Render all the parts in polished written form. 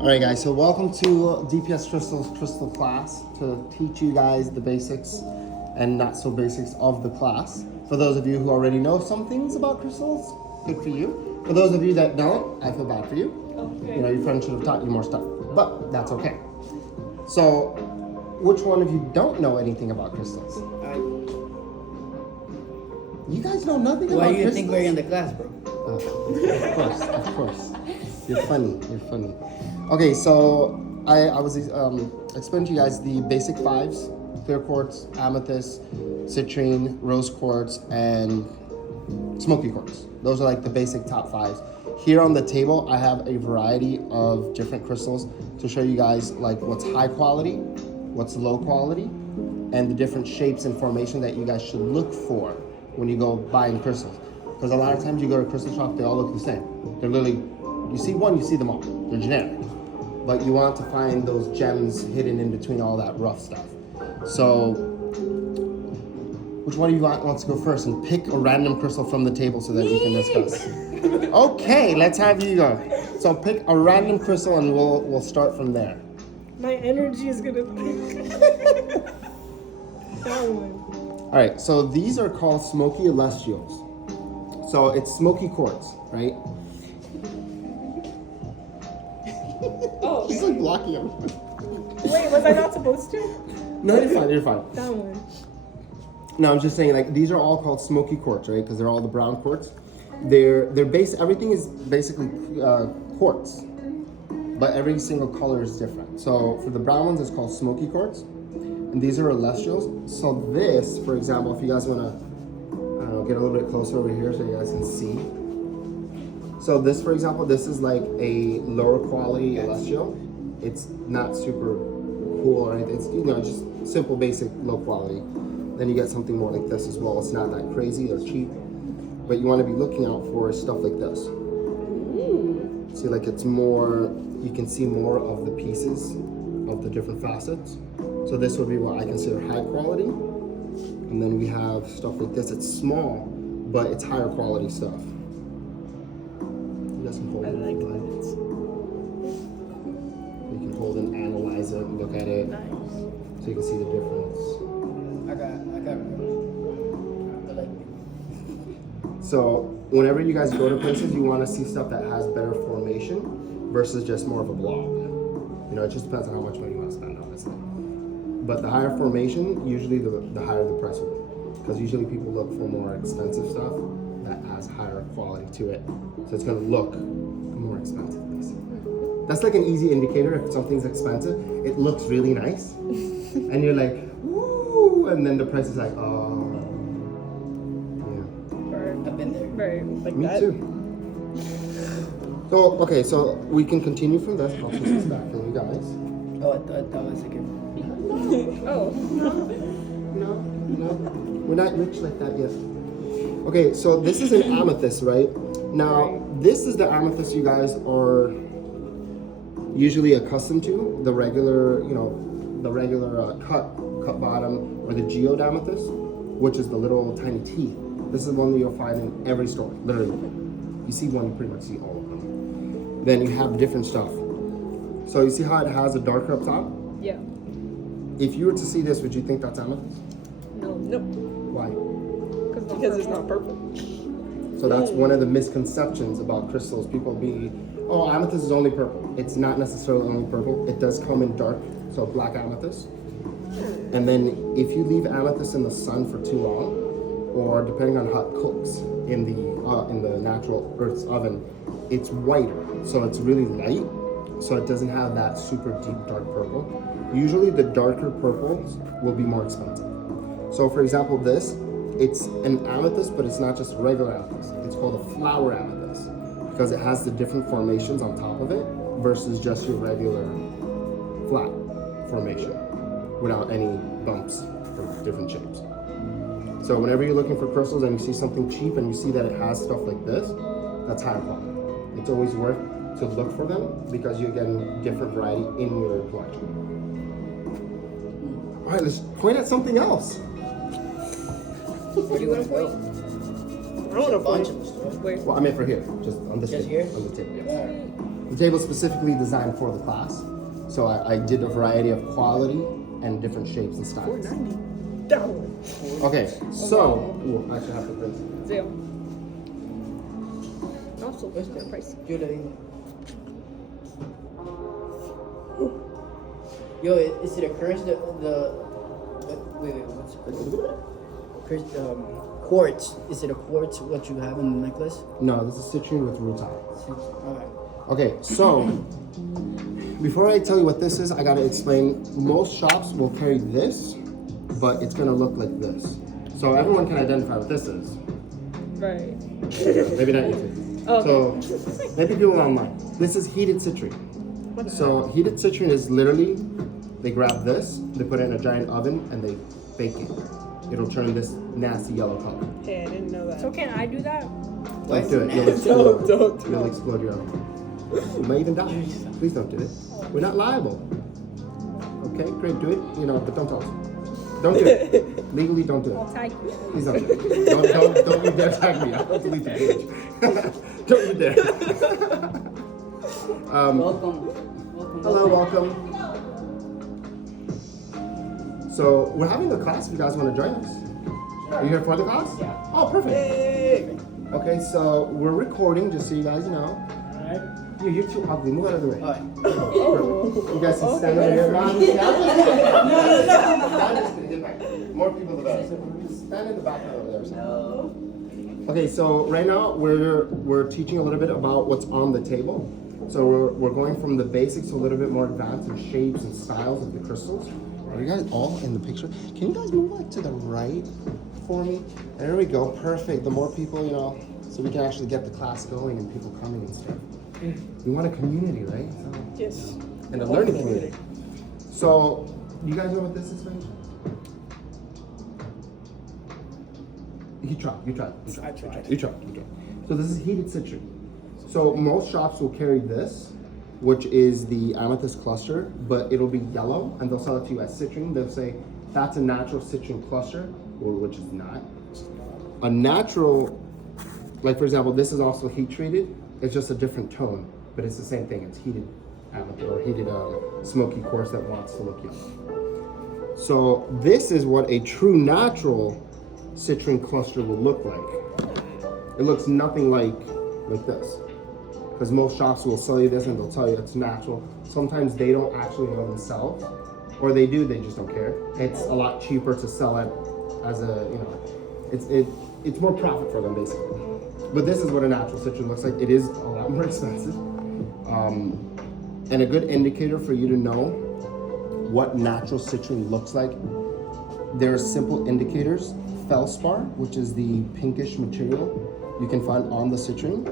All right, guys, so welcome to DPS Crystal's Crystal class to teach you guys the basics and not so basics of the class. For those of you who already know some things about crystals, good for you. For those of you that don't, I feel bad for you. Okay. You know, your friend should have taught you more stuff, but that's okay. So, which one of you don't know anything about crystals? You guys know nothing about crystals? Why do you think we're in the class, bro? Of course. You're funny. Okay, so I was explaining to you guys the basic fives: clear quartz, amethyst, citrine, rose quartz, and smoky quartz. Those are like the basic top fives. Here on the table, I have a variety of different crystals to show you guys like what's high quality, what's low quality, and the different shapes and formation that you guys should look for when you go buying crystals. Because a lot of times you go to a crystal shop, they all look the same. They're literally, you see one, you see them all. They're generic. But you want to find those gems hidden in between all that rough stuff. So, which one of you wants to go first and pick a random crystal from the table so that we can discuss? Okay, let's have you go. So pick a random crystal and we'll start from there. My energy is gonna that one. All right, so these are called smoky celestials. So it's smoky quartz, right? Oh. She's like blocking him. Wait, was I not supposed to? No, you're fine. That one. No, I'm just saying, like, these are all called smoky quartz, right? Because they're all the brown quartz. Everything is basically quartz, but every single color is different. So for the brown ones, it's called smoky quartz, and these are celestials. So this, for example, if you guys want to, I don't know, get a little bit closer over here so you guys can see. So this, for example, this is like a lower quality celestial. It's not super cool or anything. It's, you know, just simple, basic, low quality. Then you get something more like this as well. It's not that crazy or cheap, but you want to be looking out for stuff like this. See, like it's more, you can see more of the pieces of the different facets. So this would be what I consider high quality. And then we have stuff like this. It's small, but it's higher quality stuff. You guys can hold it. like that. You can hold and analyze it and look at it. Nice. So you can see the difference. I got like So whenever you guys go to places, you want to see stuff that has better formation versus just more of a blob. You know, it just depends on how much money you want to spend, obviously. But the higher formation, usually the higher the price will be. Because usually people look for more expensive stuff that has higher quality to it. So it's going to look more expensive, basically. That's like an easy indicator. If something's expensive, it looks really nice. And you're like, woo! And then the price is like, oh. Yeah. I've been there. Right. Like Me that. too. So, okay, so we can continue from this. I'll put this back for you guys. Oh, I thought that was a good. Oh. No. We're not rich like that yet. Okay, so this is an amethyst, right? Now, this is the amethyst you guys are usually accustomed to. The regular, cut bottom, or the geode amethyst, which is the little tiny teeth. This is one that you'll find in every store, literally. You see one, you pretty much see all of them. Then you have different stuff. So you see how it has a darker up top? Yeah. If you were to see this, would you think that's amethyst? No. Nope. Why? Because it's not purple. So that's one of the misconceptions about crystals. People be, oh, amethyst is only purple. It's not necessarily only purple. It does come in dark, so black amethyst. And then if you leave amethyst in the sun for too long, or depending on how it cooks in the natural Earth's oven, it's whiter. So it's really light. So it doesn't have that super deep dark purple. Usually the darker purples will be more expensive. So for example, this, it's an amethyst, but it's not just regular amethyst. It's called a flower amethyst because it has the different formations on top of it versus just your regular flat formation without any bumps or different shapes. So whenever you're looking for crystals and you see something cheap and you see that it has stuff like this, that's higher quality. It's always worth to look for them because you're getting different variety in your collection. All right, let's point at something else. Where do you want to go? I want to Bunch point. of the store. Wait. Well, I meant for here, just on this Just table, here? on the table. Yes. Alright. The table is specifically designed for the class. So I did a variety of quality and different shapes and styles. $4.90. Down. Okay, so ooh, I should have to print. Zero. Also, it's their price. Yo, is it a curse wait, what's curse, quartz? Is it a quartz what you have in the necklace? No, this is citrine with rutile. Alright. Okay, so before I tell you what this is, I gotta explain. Most shops will carry this, but it's gonna look like this. So everyone can identify what this is. Right. Maybe not you. Okay. So maybe people online. This is heated citrine. So heated citrine is literally, they grab this, they put it in a giant oven, and they bake it. It'll turn this nasty yellow color. Hey, I didn't know that. So can I do that? Like do it. You'll explode. Don't. You'll explode your oven. You may even die. Please don't do it. We're not liable. Okay, great, do it. You know, but don't tell us. Don't do it. Legally, don't do I'll it. tag you. Please don't do it. Don't you dare tag me. I'll delete the page. Don't you dare. Welcome. Hello, welcome. So we're having a class if you guys want to join us. Are you here for the class? Yeah. Oh, perfect. Hey. Okay, so we're recording just so you guys know. Alright. You're too ugly. Move out of the way. Alright. Perfect. You guys can stand over here. No. More people the better. Stand in the back over there. No. Okay, so right now we're teaching a little bit about what's on the table. So we're going from the basics to a little bit more advanced in shapes and styles of the crystals. Are you guys all in the picture? Can you guys move like to the right for me? There we go, perfect. The more people, you know, so we can actually get the class going and people coming and stuff. We want a community, right? So, Yes. and a learning community. So, you guys know what this is, man? You try. I tried. You try. So this is heated citrine. So most shops will carry this, which is the amethyst cluster, but it'll be yellow, and they'll sell it to you as citrine. They'll say that's a natural citrine cluster, or which is not. A natural, like for example, this is also heat treated. It's just a different tone, but it's the same thing. It's heated amethyst or heated smoky quartz that wants to look yellow. So this is what a true natural citrine cluster will look like. It looks nothing like this. Because most shops will sell you this and they'll tell you it's natural. Sometimes they don't actually know themselves, or they do, they just don't care. It's a lot cheaper to sell it as a, you know, it's more profit for them basically. But this is what a natural citrine looks like. It is a lot more expensive. And a good indicator for you to know what natural citrine looks like, there are simple indicators. Feldspar, which is the pinkish material you can find on the citrine.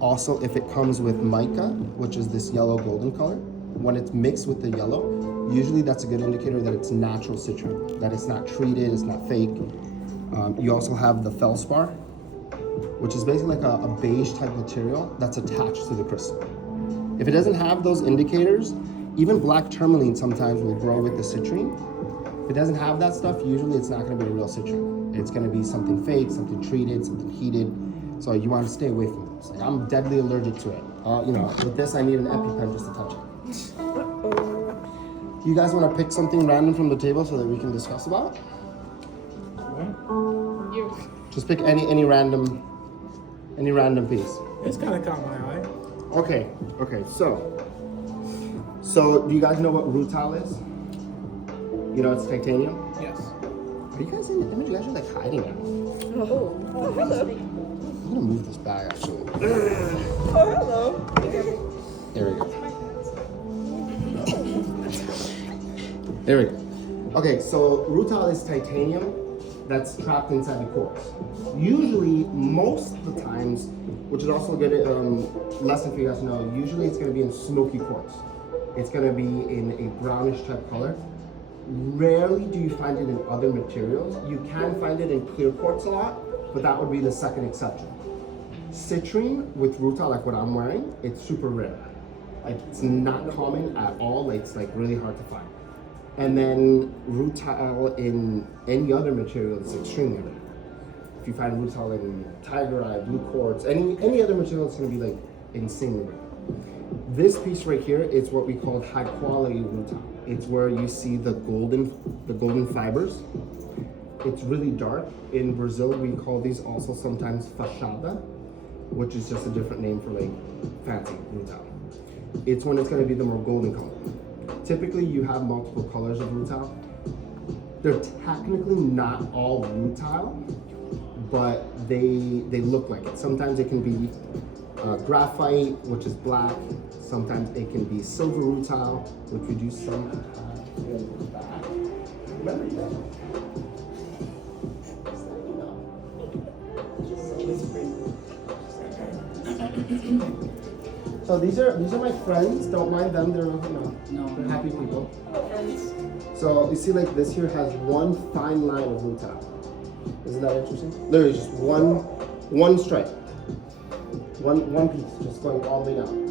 Also, if it comes with mica, which is this yellow golden color, when it's mixed with the yellow, usually that's a good indicator that it's natural citrine, that it's not treated, it's not fake. You also have the feldspar, which is basically like a beige type material that's attached to the crystal. If it doesn't have those indicators, even black tourmaline sometimes will grow with the citrine. If it doesn't have that stuff, usually it's not going to be a real citrine. It's going to be something fake, something treated, something heated. So you want to stay away from it. Like, I'm deadly allergic to it. You know, with this, I need an EpiPen just to touch it. You guys want to pick something random from the table so that we can discuss about it? You. Just pick any random piece. It's kind of caught my eye. Okay. So do you guys know what rutile is? You know it's titanium? Yes. Are you guys in the image? You guys are like hiding now. Oh, hello. I'm gonna move this bag actually. Oh, hello. There we go. There we go. Okay, so rutile is titanium that's trapped inside the quartz. Usually, most of the times, which is also a good lesson for you guys to know, usually it's gonna be in smoky quartz. It's gonna be in a brownish type color. Rarely do you find it in other materials. You can find it in clear quartz a lot, but that would be the second exception. Citrine with rutile, like what I'm wearing, it's super rare. Like it's not common at all. It's like really hard to find. And then rutile in any other material is extremely rare. If you find rutile in tiger eye, blue quartz, any other material, it's gonna be like insanely rare. This piece right here is what we call high quality rutile. It's where you see the golden fibers. It's really dark. In Brazil, we call these also sometimes fachada, which is just a different name for like fancy rutile. It's when it's going to be the more golden color. Typically, you have multiple colors of rutile. They're technically not all rutile, but they look like it. Sometimes it can be graphite, which is black. Sometimes it can be silver rutile, which we do sometimes in the back. Remember that? So these are my friends. Don't mind them. They're they're happy people. So you see, like this here has one fine line of rutile. Isn't that interesting? Literally just one stripe, one piece, just going all the way down.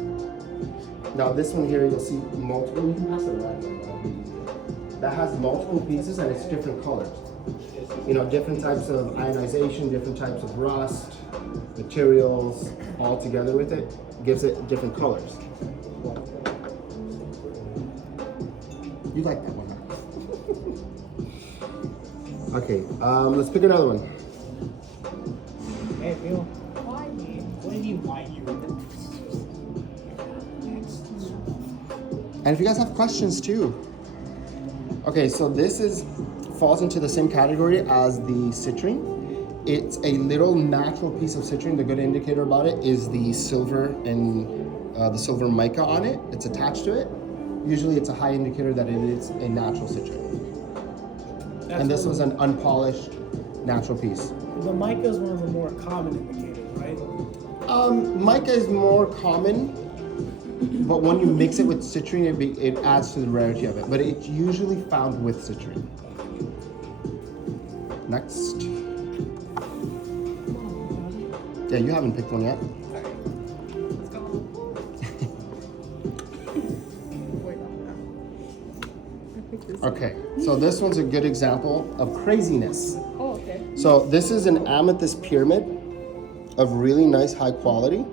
Now this one here, you'll see multiple. You can pass it around. That has multiple pieces and it's different colors. You know, different types of ionization, different types of rust, materials, all together with it, gives it different colors. You like that one, huh? Okay, let's pick another one. Hey, Bill. Why you? What do you mean, why you? And if you guys have questions too. Okay, so this falls into the same category as the citrine. It's a little natural piece of citrine. The good indicator about it is the silver and the silver mica on it. It's attached to it. Usually it's a high indicator that it is a natural citrine. And this was an unpolished natural piece. The mica is one of the more common indicators, right? Mica is more common, but when you mix it with citrine, it adds to the rarity of it. But it's usually found with citrine. Next. Yeah, you haven't picked one yet. Let's go. Okay, so this one's a good example of craziness. Oh, okay. So this is an amethyst pyramid of really nice high quality.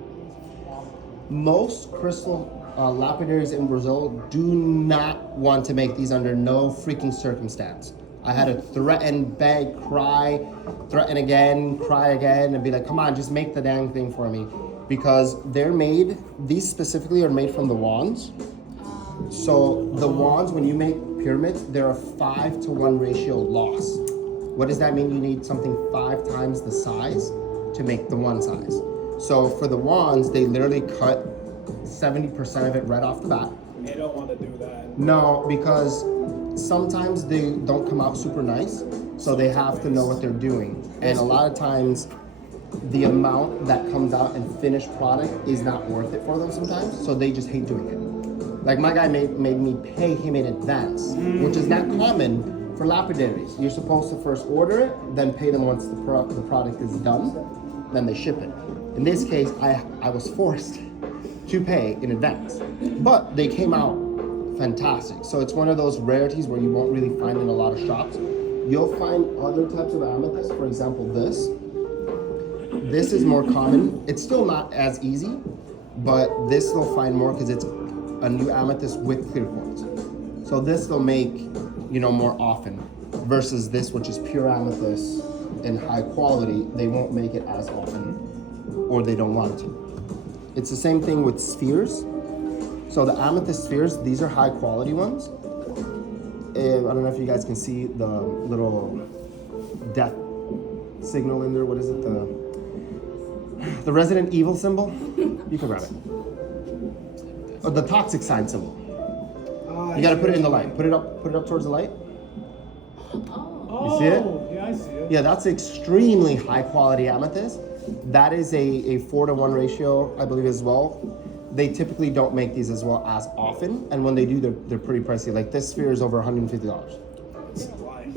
Most crystal lapidaries in Brazil do not want to make these under no freaking circumstance. I had to threaten, beg, cry, threaten again, cry again, and be like, come on, just make the dang thing for me. Because these specifically are made from the wands. So the wands, when you make pyramids, they're a 5-to-1 ratio loss. What does that mean? You need something 5 times the size to make the one size. So for the wands, they literally cut 70% of it right off the bat. They don't want to do that. No, because sometimes they don't come out super nice, so they have to know what they're doing. And a lot of times, the amount that comes out in finished product is not worth it for them sometimes, so they just hate doing it. Like my guy made me pay him in advance, which is not common for lapidaries. You're supposed to first order it, then pay them once the product is done, then they ship it. In this case, I was forced to pay in advance, but they came out fantastic. So it's one of those rarities where you won't really find in a lot of shops. You'll find other types of amethyst, for example, this. This is more common. It's still not as easy, but this they'll find more because it's a new amethyst with clear quartz. So this they'll make, more often versus this, which is pure amethyst and high quality. They won't make it as often, or they don't want to. It's the same thing with spheres. So the amethyst spheres, these are high quality ones. I don't know if you guys can see the little death signal in there. What is it? The Resident Evil symbol? You can grab it. Oh, the toxic sign symbol. You gotta put it in the light. Put it up towards the light. You see it? Yeah, I see it. Yeah, that's extremely high quality amethyst. That is a 4-to-1 ratio, I believe, as well. They typically don't make these as well as often, and when they do, they're pretty pricey. Like this sphere is over $150. It's why.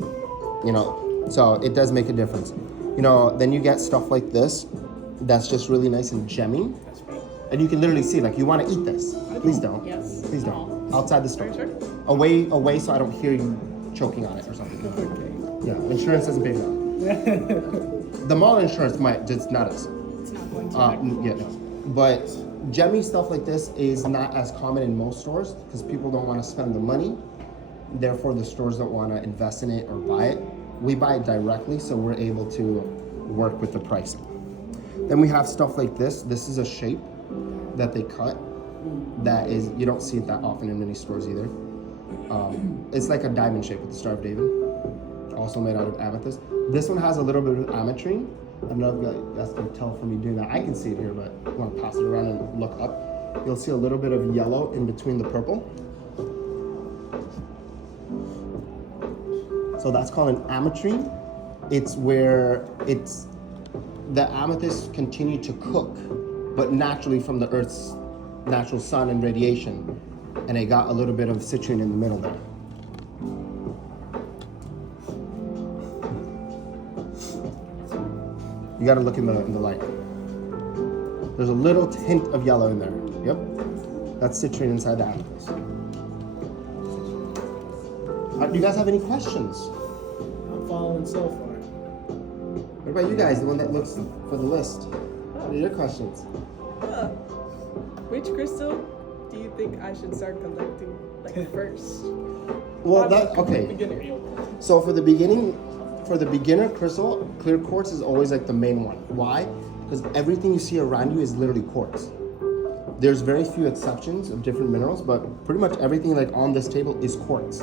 So it does make a difference. Then you get stuff like this that's just really nice and gemmy, and you can literally see, like, you want to eat this. Please don't. Yes. Please don't. Outside the store. Are you Away, so I don't hear you choking on it or something. Yeah, insurance doesn't pay for that. The mall insurance might, just not us. It's not going to. Yeah, no. But gemmy stuff like this is not as common in most stores because people don't want to spend the money. Therefore, the stores don't want to invest in it or buy it. We buy it directly, so we're able to work with the pricing. Then we have stuff like this. This is a shape that they cut. That is, you don't see it that often in many stores either. It's like a diamond shape with the Star of David, also made out of amethyst. This one has a little bit of ametrine. I don't know if you guys can tell from me doing that. I can see it here, but I want to pass it around and look up. You'll see a little bit of yellow in between the purple. So that's called an ametrine. It's where the amethyst continue to cook, but naturally from the Earth's natural sun and radiation, and it got a little bit of citrine in the middle there. You gotta look in the light. There's a little hint of yellow in there. Yep, that's citrine inside the amethyst. Do you guys have any questions? I'm following so far. What about you guys, the one that looks for the list? What are your questions? Which crystal do you think I should start collecting first? Well, okay. Beginner. So for the beginner crystal, clear quartz is always like the main one. Why? Because everything you see around you is literally quartz. There's very few exceptions of different minerals, but pretty much everything like on this table is quartz.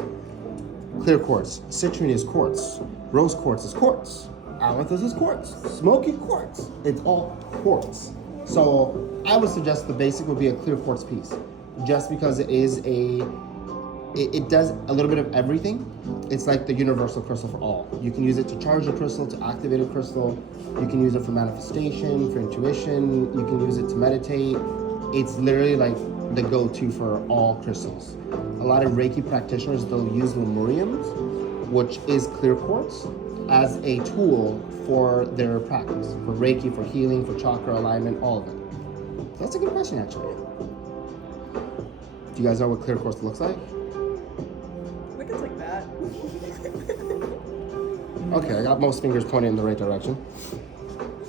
Clear quartz, citrine is quartz, rose quartz is quartz, amethyst is quartz, smoky quartz. It's all quartz. So I would suggest the basic would be a clear quartz piece, just because it does a little bit of everything. It's like the universal crystal for all. You can use it to charge a crystal, to activate a crystal. You can use it for manifestation, for intuition. You can use it to meditate. It's literally like the go-to for all crystals. A lot of Reiki practitioners, they'll use lemuriums, which is clear quartz, as a tool for their practice, for Reiki, for healing, for chakra alignment, all of it. So that's a good question, actually. Do you guys know what clear quartz looks like? I think it's like that. Okay, I got most fingers pointing in the right direction.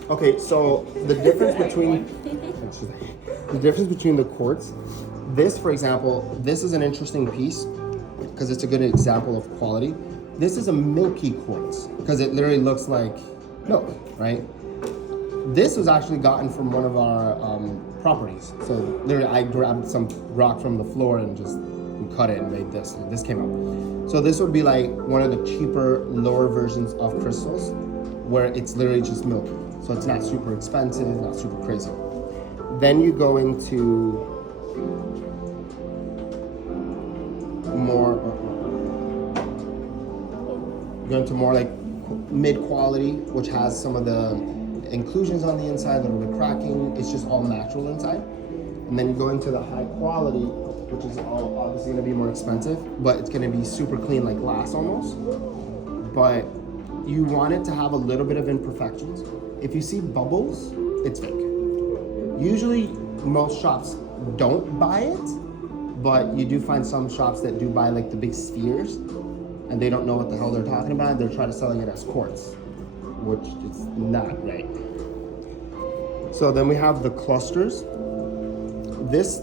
Okay, so the difference between the quartz, this, for example, this is an interesting piece because it's a good example of quality. This is a milky quartz because it literally looks like milk, right? This was actually gotten from one of our properties. So literally I grabbed some rock from the floor and just cut it and made this, and this came out. So this would be like one of the cheaper, lower versions of crystals where it's literally just milky. So it's not super expensive, not super crazy. Then you go into more like mid-quality, which has some of the inclusions on the inside, a little bit cracking. It's just all natural inside. And then you go into the high quality, which is all obviously going to be more expensive, but it's going to be super clean, like glass almost. But you want it to have a little bit of imperfections. If you see bubbles, it's fake. Usually most shops don't buy it, but you do find some shops that do buy like the big spheres, and they don't know what the hell they're talking about. They're trying to selling it as quartz, which is not right. So then we have the clusters. This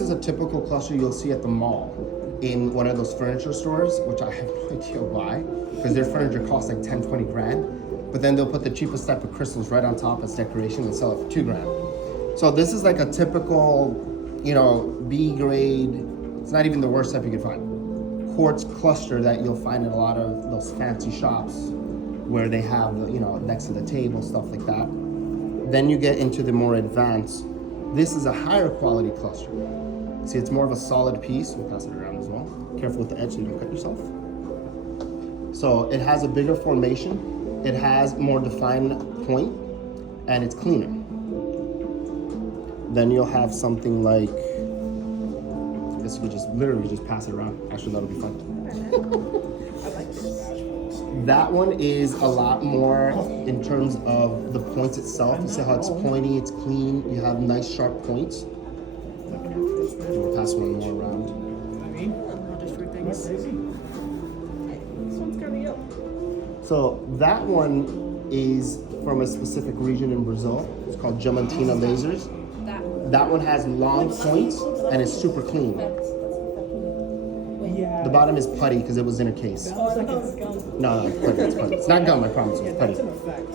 is a typical cluster you'll see at the mall in one of those furniture stores, which I have no idea why, because their furniture costs like 10, 20 grand, but then they'll put the cheapest type of crystals right on top as decoration and sell it for 2 grand. So this is like a typical, B grade, it's not even the worst type you could find, quartz cluster that you'll find in a lot of those fancy shops where they have, next to the table, stuff like that. Then you get into the more advanced. This is a higher quality cluster. See, it's more of a solid piece. We'll pass it around as well. Careful with the edge so you don't cut yourself. So it has a bigger formation. It has more defined point, and it's cleaner. Then you'll have something like, I guess you could literally just pass it around. Actually, that'll be fun. That one is a lot more in terms of the points itself. You see how it's pointy, it's clean, you have nice sharp points. We'll pass one more around. This one's coming up. So that one is from a specific region in Brazil. It's called Diamantina lasers. That one. That one has long points and is super clean. Yeah. The bottom is putty because it was in a case. Looks like it's gum. No, it's putty. It's putty. It's not gum, I promise you. It's That's putty. an effect.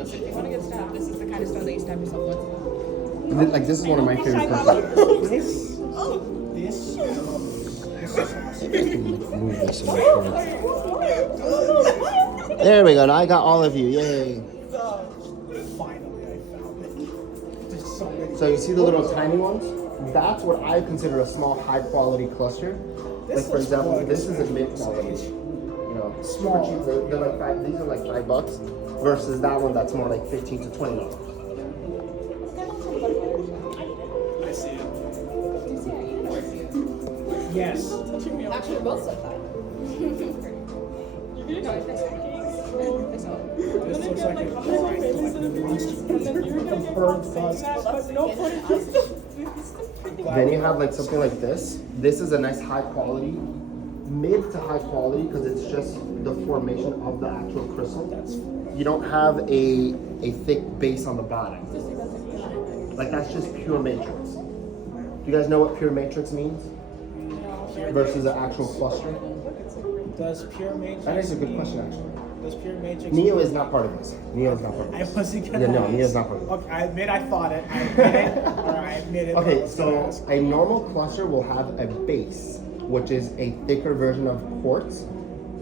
If you want to get stabbed, this is the kind of stone that you stab yourself with. Like, this is one of my favorite crystals. This. Move this away from me. There we go. Now I got all of you. Yay. Finally, I found it. There's so many. So you see the little tiny ones? That's what I consider a small, high-quality cluster. Like for example, this is a mid-quality. You know, super cheap. They're like five. These are like $5, versus that one that's more like $15 to $20. I see it. Yes. Actually, both said that. This looks like a bird fuzz. Then you have like something like this. This is a nice high quality, mid to high quality because it's just the formation of the actual crystal. You don't have a thick base on the bottom. Like that's just pure matrix. Do you guys know what pure matrix means? Versus an actual cluster? Does pure matrix? That is a good question actually. Does pure matrix? Neo is not part of this. Neo is not part of I this. wasn't gonna. Yeah, no, ask. Neo's not part of this. Okay, I admit I thought it. I admit it. Or I admit it. but I Okay, was gonna so ask. a normal cluster will have a base, which is a thicker version of quartz,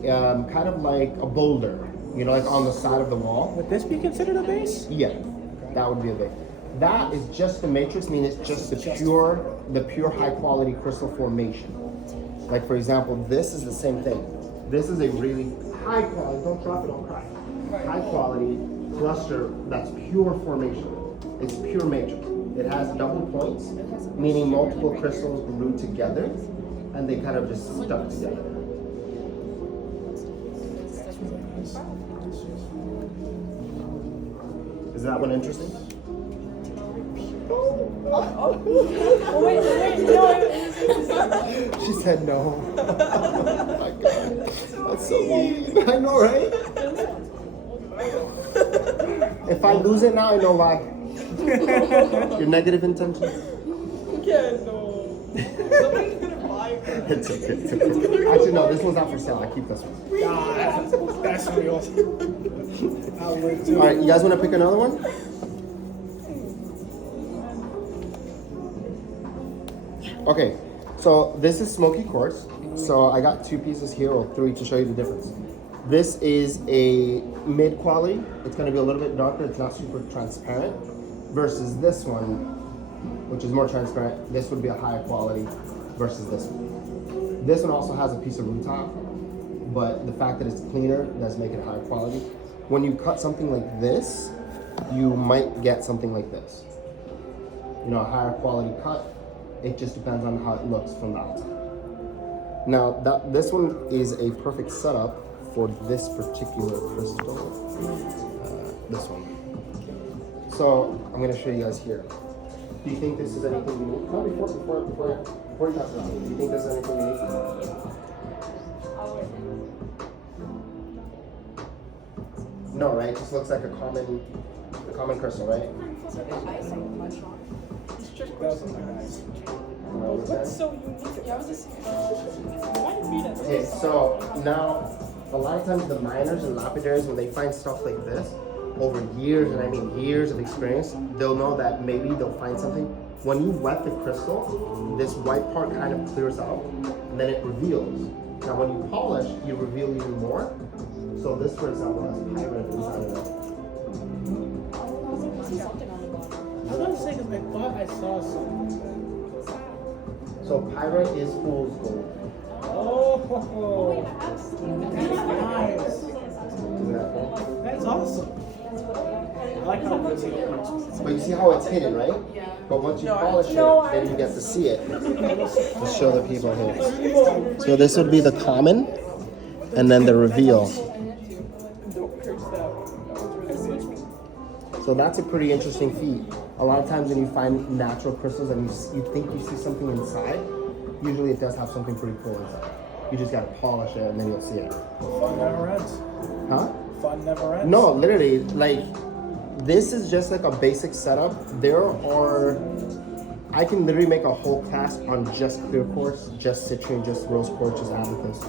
kind of like a boulder, you know, like on the side of the wall. Would this be considered a base? Yeah, that would be a base. That is just the matrix, meaning it's just the pure high quality crystal formation. Like for example, this is the same thing. This is a really high quality, don't drop it, don't cry. High quality cluster that's pure formation. It's pure matrix. It has double points, meaning multiple crystals glued together and they kind of just stuck together. Is that one interesting? She said no. Oh my god. That's so mean. I know, right? If I lose it now, I know why. Your negative intention? Yeah, no. Somebody's gonna buy it. It's okay. It's okay. Actually, no, this one's not for sale. I keep this one. Ah, that's real. I would too. Alright, you guys want to pick another one? Okay, so this is smoky quartz. So I got two pieces here, or three, to show you the difference. This is a mid quality. It's going to be a little bit darker. It's not super transparent. Versus this one, which is more transparent. This would be a higher quality versus this one. This one also has a piece of rutile, but the fact that it's cleaner does make it higher quality. When you cut something like this, you might get something like this. You know, a higher quality cut. It just depends on how it looks from the outside. Now, this one is a perfect setup for this particular crystal. This one. So I'm gonna show you guys here. Do you think this is anything unique? No, before you pass it on. Do you think this is anything unique? No, right? It just looks like a common crystal, right? What's so unique? I was just Okay, so now a lot of times the miners and lapidaries, when they find stuff like this, over years, and I mean years of experience, they'll know that maybe they'll find something. When you wet the crystal, this white part kind of clears out, and then it reveals. Now when you polish, you reveal even more. So this, for example, has pyrite inside of it. I was gonna say because I thought I saw some. So pyrite is fool's gold. Oh, nice. Isn't that cool? That's awesome. I like how it looks like. But you see how it's hidden, right? But once you polish it, then you get to see it. Let's show the people here. So this would be the common, and then the reveal. So that's a pretty interesting feat. A lot of times when you find natural crystals and you think you see something inside, usually it does have something pretty cool inside. You just gotta polish it and then you'll see it. Fun never ends. Huh? Fun never ends. No, literally, like, this is just like a basic setup. I can literally make a whole class on just clear quartz, just citrine, just rose quartz, just amethyst.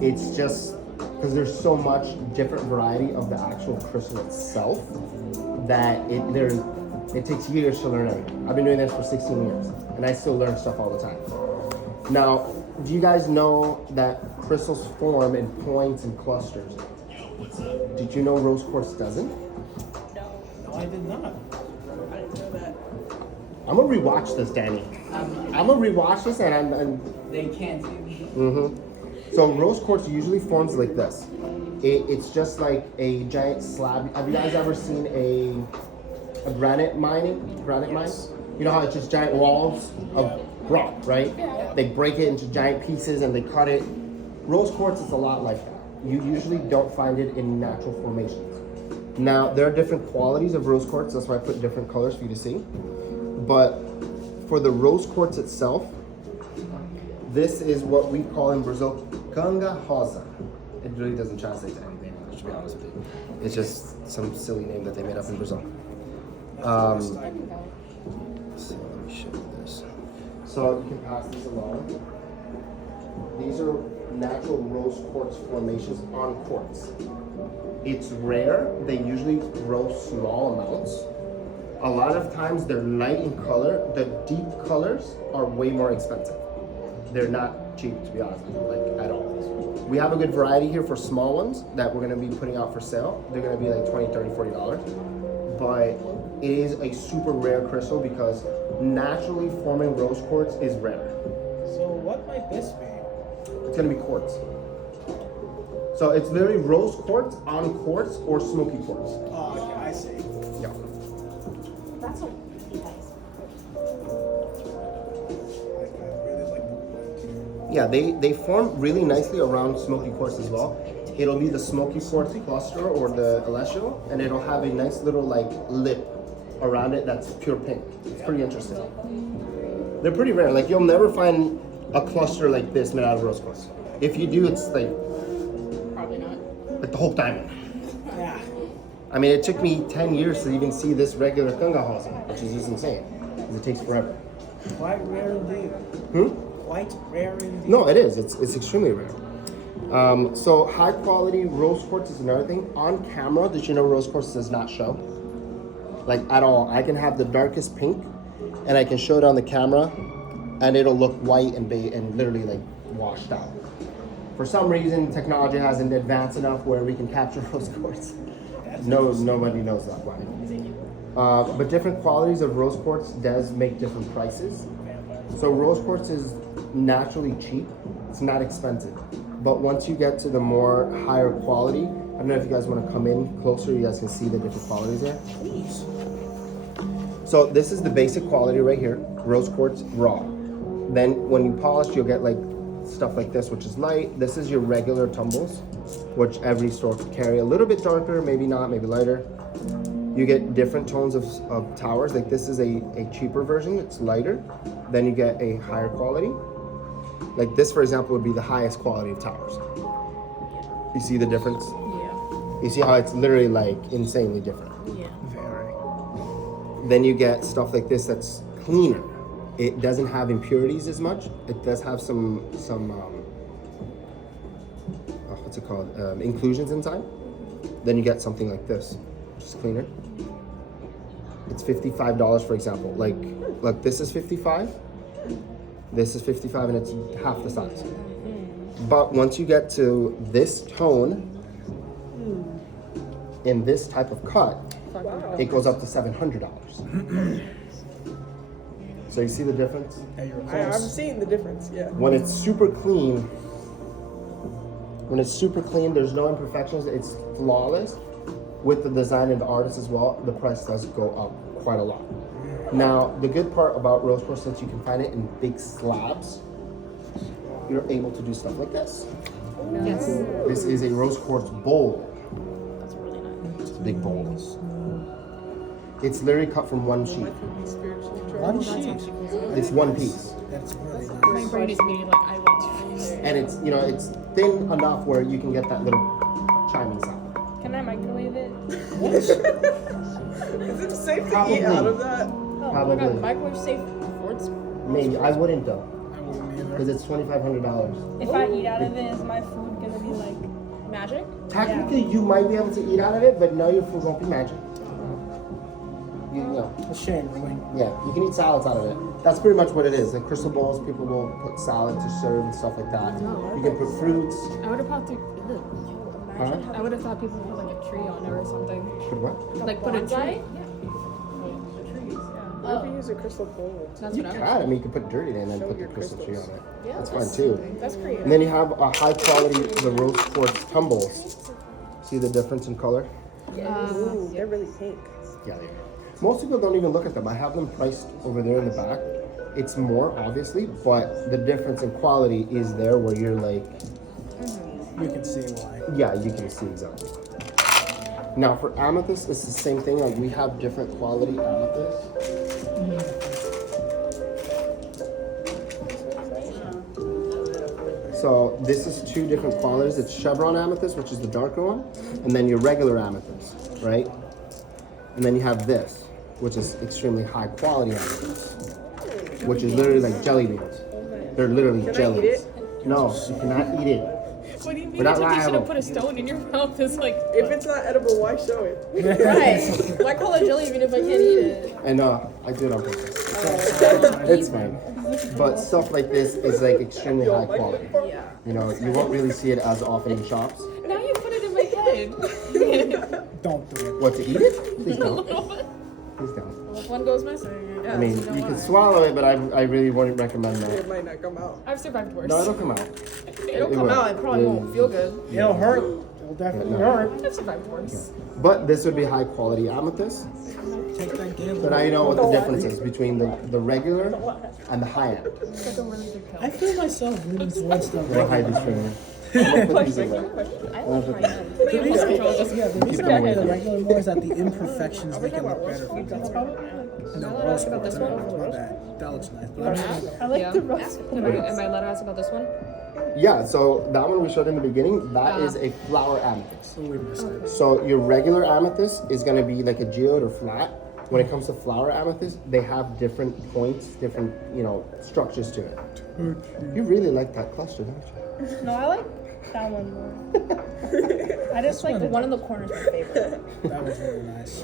It's just because there's so much different variety of the actual crystal itself that it takes years to learn everything. I've been doing this for 16 years and I still learn stuff all the time. Now, do you guys know that crystals form in points and clusters? Did you know rose quartz doesn't? No, I did not. I didn't know that. I'm gonna rewatch this, Danny. I'm gonna rewatch this and They can't. So rose quartz usually forms like this. It's just like a giant slab. Have you guys ever seen a granite mine? You know how it's just giant walls of rock, right? Yeah. They break it into giant pieces and they cut it. Rose quartz is a lot like that. You usually don't find it in natural formations. Now, there are different qualities of rose quartz. That's why I put different colors for you to see. But for the rose quartz itself, this is what we call in Brazil Ganga Rosa. It really doesn't translate to anything, to be honest with you. It's just some silly name that they made up in Brazil. So let me show you this. So you can pass this along. These are natural rose quartz formations on quartz. It's rare. They usually grow small amounts. A lot of times they're light in color. The deep colors are way more expensive. They're not cheap, to be honest with you, like at all. We have a good variety here for small ones that we're gonna be putting out for sale. They're gonna be like $20, $30, $40. But it is a super rare crystal because naturally forming rose quartz is rare. So what might this be? It's gonna be quartz. So it's literally rose quartz on quartz or smoky quartz. Oh, okay, I see. Yeah. That's a nice. I really like the white. Yeah, they form really nicely around smoky quartz as well. It'll be the smoky quartz cluster or the celestial, and it'll have a nice little like lip around it that's pure pink. It's pretty interesting. They're pretty rare. Like you'll never find a cluster like this made out of rose quartz. If you do, it's like Probably not. the whole diamond. Yeah. I mean, it took me 10 years to even see this regular Ganga Rosa, which is just insane. 'Cause it takes forever. Quite rare indeed. Quite rare indeed. No, it is. It's extremely rare. So high quality rose quartz is another thing. On camera, did you know rose quartz does not show? Like at all. I can have the darkest pink and I can show it on the camera and it'll look white and literally like washed out. For some reason, technology hasn't advanced enough where we can capture rose quartz. Nobody knows that why. But different qualities of rose quartz does make different prices. So rose quartz is naturally cheap. It's not expensive. But once you get to the more higher quality, I don't know if you guys want to come in closer, you guys can see the different qualities there. Please. So this is the basic quality right here, rose quartz raw. Then when you polish, you'll get like stuff like this, which is light. This is your regular tumbles, which every store could carry. A little bit darker, maybe not, maybe lighter. You get different tones of towers. Like this is a cheaper version, it's lighter. Then you get a higher quality. Like this, for example, would be the highest quality of towers. You see the difference? Yeah. You see how it's literally like insanely different. Yeah. Very. Then you get stuff like this that's cleaner. It doesn't have impurities as much. It does have some what's it called? Inclusions inside. Then you get something like this, which is cleaner. It's $55, for example. Like this is 55. This is 55 and it's half the size. But once you get to this tone, in this type of cut, it goes up to $700. So you see the difference? Yeah, you're I'm close. seeing the difference, yeah. When it's super clean, there's no imperfections, it's flawless. With the design and the artist as well, the price does go up quite a lot. Now, the good part about rose quartz, since you can find it in big slabs, you're able to do stuff like this. Yes. This is a rose quartz bowl. That's really nice. It's a big bowl. It's literally cut from one sheet. One sheet. It's one piece. That's really nice. My brain is immediately like, I want to finish. And it's, it's thin enough where you can get that little chiming sound. Can I microwave it? Is it safe to Probably. eat out of that? Oh my Probably. god, microwave safe quartz. Maybe I wouldn't though, I wouldn't either. because it's $2,500. If I eat out of it, is my food gonna be like? Magic? Technically, you might be able to eat out of it, but no, your food won't be magic. You know, A shame, really. yeah, you can eat salads out of it. That's pretty much what it is. Like crystal bowls, people will put salad to serve and stuff like that. You can put fruits. I would have thought Huh? I would have thought people put like a tree on it or something. Put what? Like put a tree. What if you use a crystal bowl? That's You what can. I I mean, you can put dirt in it and then Show put the your crystal tree on crystals. it. That's fine too. That's creative. And then you have a high quality, the rose quartz tumbles. See the difference in color? Ooh, they're really pink. Yeah, they are. Most people don't even look at them. I have them priced over there in the back. It's more, obviously, but the difference in quality is there where you're like, You can see why. yeah, you can see exactly. Now for amethyst, it's the same thing. Like we have different quality amethyst. So this is two different qualities. It's chevron amethyst, which is the darker one, and then your regular amethyst, right? And then you have this, which is extremely high quality amethyst, which is literally like jelly beans. They're literally Can I jellies. eat it? No, you cannot eat it. What do you mean? We're not It's like you should liable. have put a stone in your mouth. It's like If it's not edible, why show it? right. Why call it jelly even if I can't eat it? And I do it on purpose. It's fine. But stuff like this is like extremely high quality. Yeah. You know, you won't really see it as often in shops. Now you put it in my head. Don't do it. What, to eat it? Please don't. Please don't. Well, if one goes missing. Yeah, I mean, you know you why. can swallow it, but I really wouldn't recommend It that. might not come out. I've survived worse. No, it'll come out. It'll it come will. out. It probably Yeah. won't feel good. It'll hurt. It'll definitely Yeah, no. hurt. I've survived worse. But this would be high quality amethyst. Take that gamble. So now you know what the difference is between the regular and the high end. It's like a really big pill. I feel myself leaning towards the I'm gonna hide these from you. I'm gonna put these away. I like high end. The reason, yeah, the reason I away. like the regular more is that the imperfections make it look better. For That's example. probably. No, Am I allowed to rose ask about quartz. this one? My bad. That looks nice. But I'm just gonna I like Yeah. the rust. Am I allowed to ask about this one? Yeah, so that one we showed in the beginning, that is a flower amethyst. go. We missed it. So your regular amethyst is gonna be like a geode or flat. When it comes to flower amethyst, they have different points, different, structures to it. You really like that cluster, don't you? No, I like that one more. I just like the one in the corner is my favorite. That was really nice.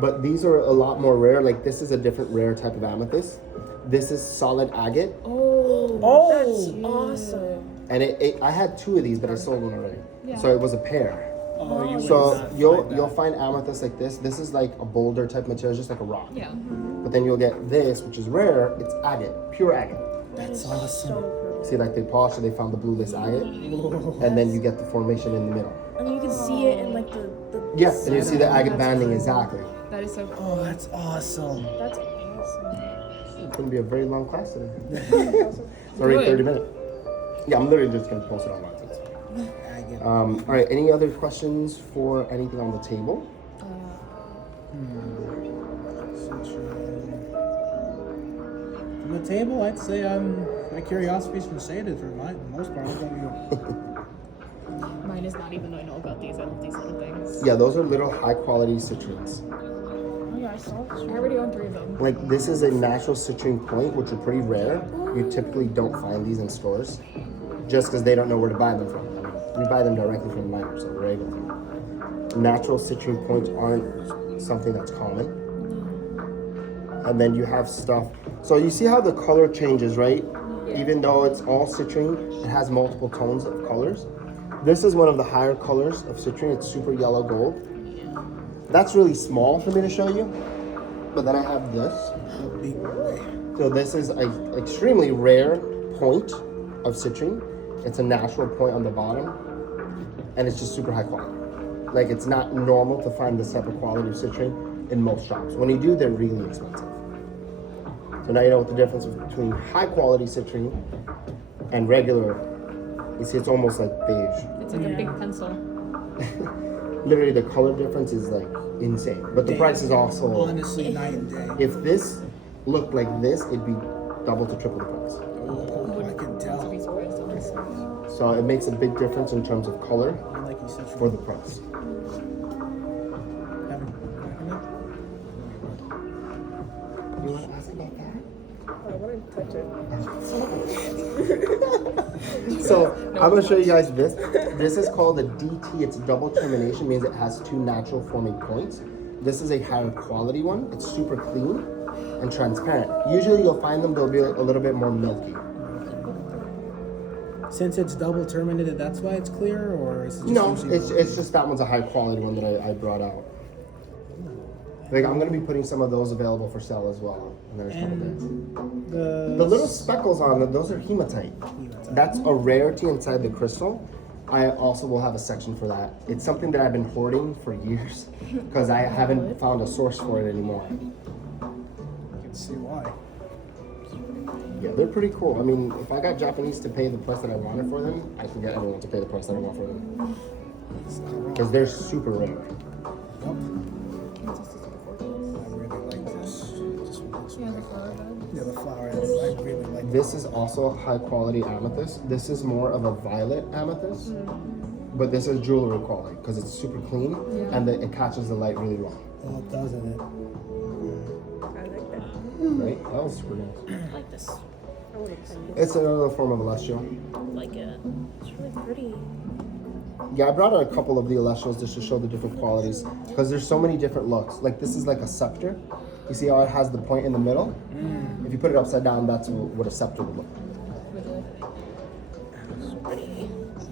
But these are a lot more rare. Like this is a different rare type of amethyst. This is solid agate, Oh, Awesome. and I had two of these, but I sold one already. So it was a pair. oh, you would So not you'll find find amethyst like this. This is like a boulder type material, just like a rock. Yeah. But then you'll get this, which is rare. It's agate, pure agate. that. That's awesome. See, like they polished it, they found the blueless agate, and then you get the formation in the middle. And you can see it in like the Yeah, and you see the agate banding exactly. That is so cool. Oh, that's awesome. that's awesome. It's gonna be a very long class today. It's already Good. 30 minutes. Yeah, I'm literally just gonna post it online. So it's fine. Agate. All right, any other questions for anything on the table? From the table, I'd say my curiosity's been sated for the most part. What about you? Mine is not even though I know about these. I love these little things. Yeah, those are little high quality citrines. Oh yeah, I saw this. I already own 3 of them. Like this is a natural citrine point, which are pretty rare. You typically don't find these in stores, just because they don't know where to buy them from. I mean, we buy them directly from the miner, so we're able to. Natural citrine points aren't something that's common. And then you have stuff. So you see how the color changes, right? Even though it's all citrine, it has multiple tones of colors. This is one of the higher colors of citrine. It's super yellow gold. That's really small for me to show you. But then I have this. Big boy. So this is an extremely rare point of citrine. It's a natural point on the bottom. And it's just super high quality. Like it's not normal to find this type of quality of citrine in most shops. When you do, they're really expensive. So now you know what the difference is between high quality citrine and regular. You see, it's almost like beige. It's like a big pencil. Literally, the color difference is like insane. But the price is also. Honestly, night and day. If this looked like this, it'd be double to triple the price. Oh, I can tell. Be surprised on this. So it makes a big difference in terms of color Like you said, for the price. you want to ask about that? I want to touch it. So I'm gonna show you guys this. This is called a DT. It's double termination, means it has 2 natural forming points. This is a higher quality one. It's super clean and transparent. Usually you'll find them, they'll be a little bit more milky. Since it's double terminated, that's why it's clear, or is it just No, usually it's just that one's a high quality one that I brought out. Like I'm gonna be putting some of those available for sale as well in the next couple days. And The little speckles on them, those are hematite. That's a rarity inside the crystal. I also will have a section for that. It's something that I've been hoarding for years because I haven't found a source for it anymore. You can see why. Yeah, they're pretty cool. I mean, if I got Japanese to pay the price that I wanted for them, I can get everyone to pay the price that I want for them. It's not wrong. Because they're super rare. Yep. I really like this. This one looks Yeah, the really flower bed. Yeah, the flower. I really like This is also high quality amethyst. This is more of a violet amethyst, but this is jewelry quality because it's super clean and it catches the light really well. Well, it doesn't it? I like that. Right? That was super nice. I like this. I want to find It's another form of celestial. I like it. It's really pretty. Yeah, I brought out a couple of the celestials just to show the different qualities because there's so many different looks. Like this is like a scepter. You see how it has the point in the middle? If you put it upside down, that's what a scepter would look like.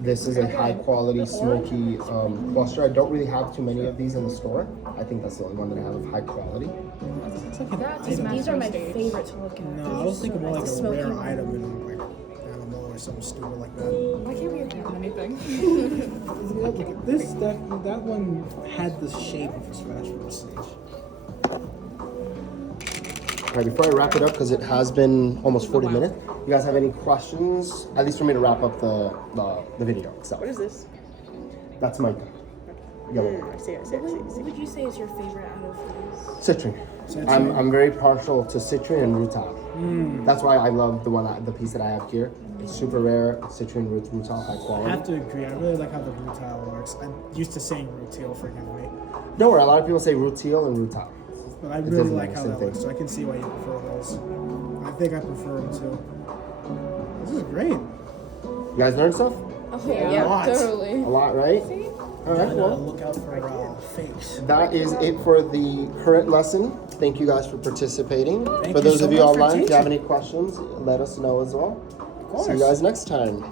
This is a high quality smoky cluster. I don't really have too many of these in the store. I think that's the only one that I have of high quality. It's like an These item. are my stage. favorite to look at. No, I was thinking more like It's a smoky. rare item in like, I don't know, or something stupid like that. Why can't we have anything? Look at this, that one had the shape of a scratch from the stage. All right, before I wrap it up, because it has been almost 40 minutes, you guys have any questions? At least for me to wrap up the video itself. What is this? That's mica. Yellow. I see. What would you say is your favorite out of these? Citrine. I'm very partial to citrine and rutile. That's why I love the piece that I have here. It's super rare, citrine, rutile, high I quality. have to agree, I really like how the rutile works. I'm used to saying rutile, forgive me. Don't worry, a lot of people say rutile and rutile. But I It really doesn't like make how the that same looks, thing. so I can see why you prefer those. I think I prefer them too. This is great. You guys learned stuff? Yeah, Lots. totally. A lot, right? All right, well. Look out for fakes. That is it for the current lesson. Thank you guys for participating. Thank for you those so of you much for online, if you have teaching. any questions, let us know as well. Of See you course. guys next time.